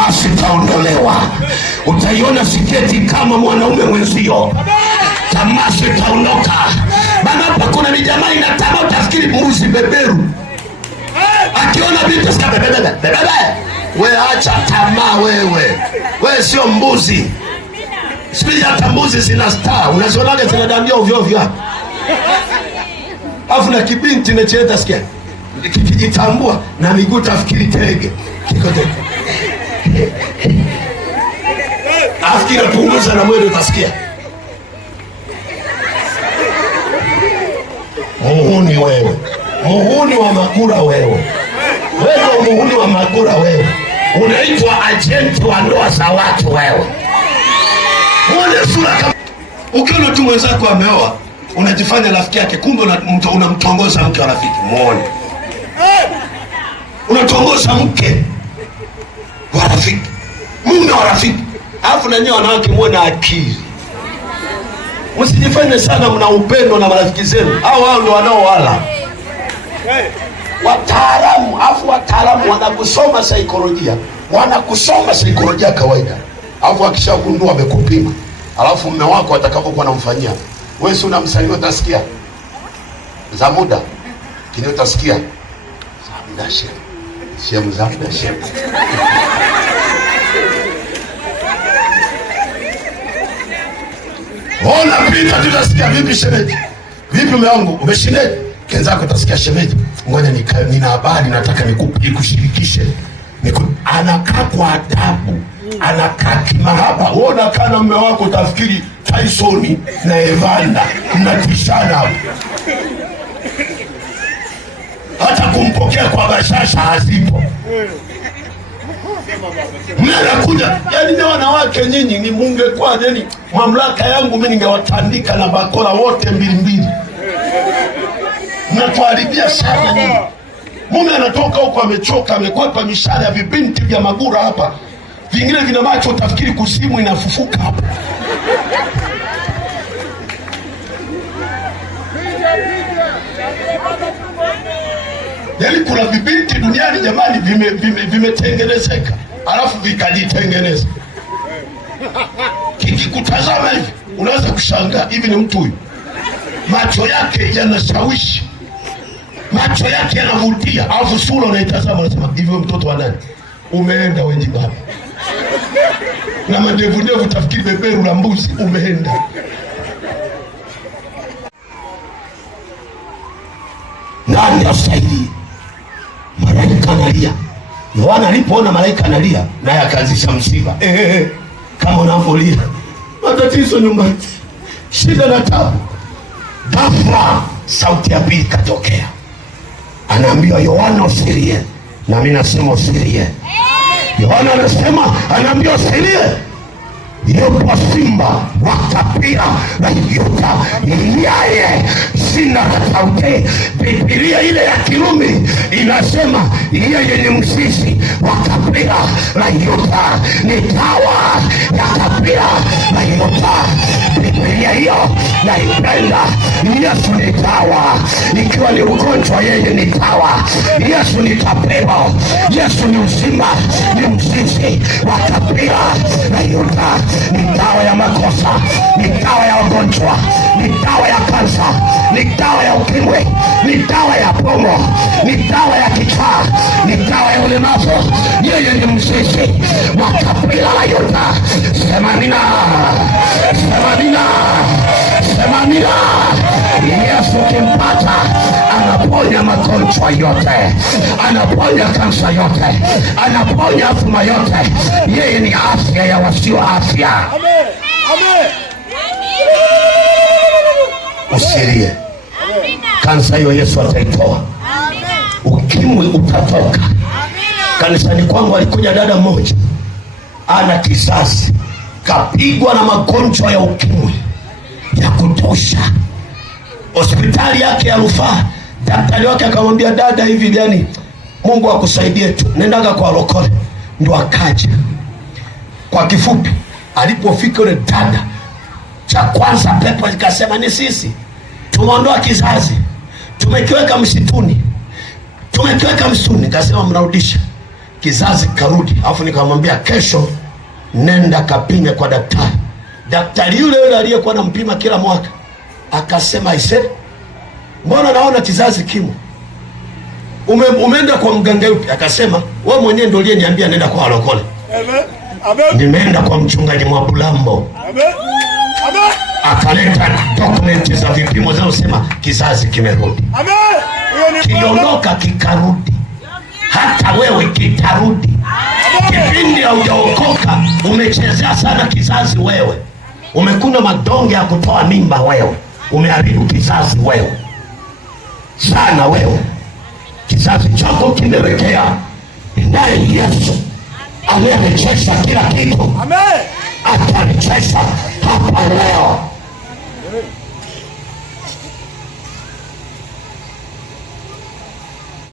tamasi taondolewa. Utaiona siketi kama mwanaume mwenzio, tamasi taondoka. Maana hapa kuna mijamaa inatama utafikiri mbuzi beberu. Akiona binti sasa bebe. Wewe acha tamaa wewe. Wewe sio mbuzi. Sisi hata mbuzi zina star. Unazionaga zinadandia ovyo ovyo. Afu na kibinti necheta sikia. Kikijitambua na miguu tafikiri tege. Kikote. Afikiri punguza na mwendo utasikia. Muhuni wewe. Muhuni wa Magura wewe. Wewe muhuni wa Magura wewe. Unaitwa agent wa ndoa za watu wewe. Muone sura kama ukiona tu mwenzako ameoa, unajifanya rafiki yake, kumbe unamtongoza mke wa rafiki. Muone. Unatongoza mke wa rafiki, mume wa rafiki. Alafu na nyinyi wanawake muone akili. Msijifanye sana mna upendo na marafiki zenu. Hao ndio wanaowala. Wataalamu, afu wataalamu wanakusoma saikolojia. Wanakusoma saikolojia kawaida. Alafu akishagundua amekupima. Alafu mume wako atakapokuwa anamfanyia, wewe si unamsalimu utasikia? Za muda. Kile utasikia. Zamda shem. Shem zamda shem. Ona pita tutasikia vipi shemeji? Vipi mume wangu? Umeshindaje? Kenzako utasikia shemeji. Ngoja nina habari nataka nikushirikishe. Anakaa kwa adabu. Anakaa kimahaba. Wewe unakaa na mume wako utafikiri Tyson na Evander mnatishana. Hata kumpokea kwa bashasha hazipo. Mnakuja, yani ni wanawake nyinyi, ni mungekuwa yani mamlaka yangu mimi ningewatandika na bakora wote mbili. Mnatuharibia sana nyinyi. Mume anatoka huko amechoka, amekwepa mishale ya vibinti vya Magura hapa. Vingine vina macho utafikiri kusimu inafufuka hapa. Yani kuna vibinti duniani jamani vimetengenezeka, alafu vikajitengeneza. Kikikutazama hivi unaweza kushangaa, hivi ni mtu huyu? Macho yake yanashawishi, macho yake yanavutia, alafu sura unaitazama unasema hivi mtoto wa nani? Umeenda wewe ngapi? Na mandevu tafikiri beberu la mbuzi. Umeenda. Nani asaidie? Malaika analia. Yohana alipoona malaika analia, naye akaanzisha msiba. Kama unavolia. Matatizo nyumbani. Shida na tabu. Ghafla sauti ya pili katokea. Anaambiwa Yohana usilie. Na mimi nasema usilie. Yohana anasema, anaambiwa usilie. Yupo simba watapia na yuta yaye sina tofauti. Biblia ile ya Kirumi inasema yeye ni msisi watapia na yuta, ni dawa ya tapia na yuta. Biblia hiyo naipenda. Yesu ni dawa. Ikiwa ni ugonjwa yeye ni dawa. Yesu ni tapeo. Yesu ni uzima. Ni msisi watapia na yuta. Ni dawa ya makosa, ni dawa ya ugonjwa, ni dawa ya kansa, ni dawa ya ukimwi, ni dawa ya pomo, ni dawa ya kichaa, ni dawa ya ulemavu. Yeye ni mzizi wa kabila la Yuda. Semanina. Yesu kimpata anaponya magonjwa yote, anaponya kansa yote, anaponya afuma yote. Yeye ni afya ya wasio afya. Amen. Usilie. Kansa hiyo Yesu ataitoa. Ukimwi utatoka. Kanisani kwangu alikuja dada mmoja, ana kisasi, kapigwa na magonjwa ya ukimwi ya kutosha. Hospitali yake ya rufaa, daktari wake akamwambia, dada hivi yani Mungu akusaidie tu, nendaga kwa lokole. Ndo akaja. Kwa kifupi, alipofika yule dada, cha kwanza pepo ikasema ni sisi tumeondoa kizazi, tumekiweka msituni, tumekiweka msituni. Kasema mnarudisha. kizazi karudi. Alafu nikamwambia kesho nenda kapime kwa daktari. Daktari yule yule aliyekuwa anampima kila mwaka akasema, aise, mbona naona kizazi kimo? Umeenda kwa mganga yupi? Akasema, wewe mwenyewe ndio uliyeniambia nenda kwa walokole. Amen. Amen. Nimeenda kwa mchungaji Mwabulambo. Amen. Amen. Akaleta dokumenti za vipimo zao, sema kizazi kimerudi. Amen. Kiliondoka kikarudi. Hata wewe kitarudi. Kipindi haujaokoka umechezea sana kizazi wewe. Umekuna madonge ya kutoa mimba wewe. Umeharibu kizazi wewe. Sana wewe. Kizazi chako kimewekea naye Yesu aliyerejesha kila kitu. Amen. Atarejesha hapa leo.